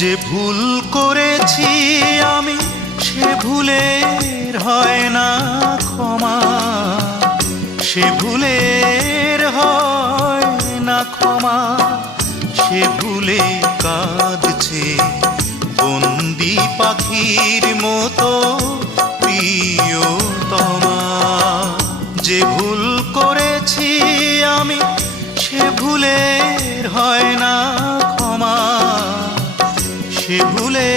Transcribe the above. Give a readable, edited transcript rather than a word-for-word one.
যে ভুল করেছি আমি সে ভুলের হয় না ক্ষমা, সে ভুলের হয় না ক্ষমা। সে ভুলে কাঁদছে বন্দি পাখির মতো প্রিয়তমা। যে ভুল করেছি আমি সে ভুলের হয় না ক্ষমা, সে ভুলে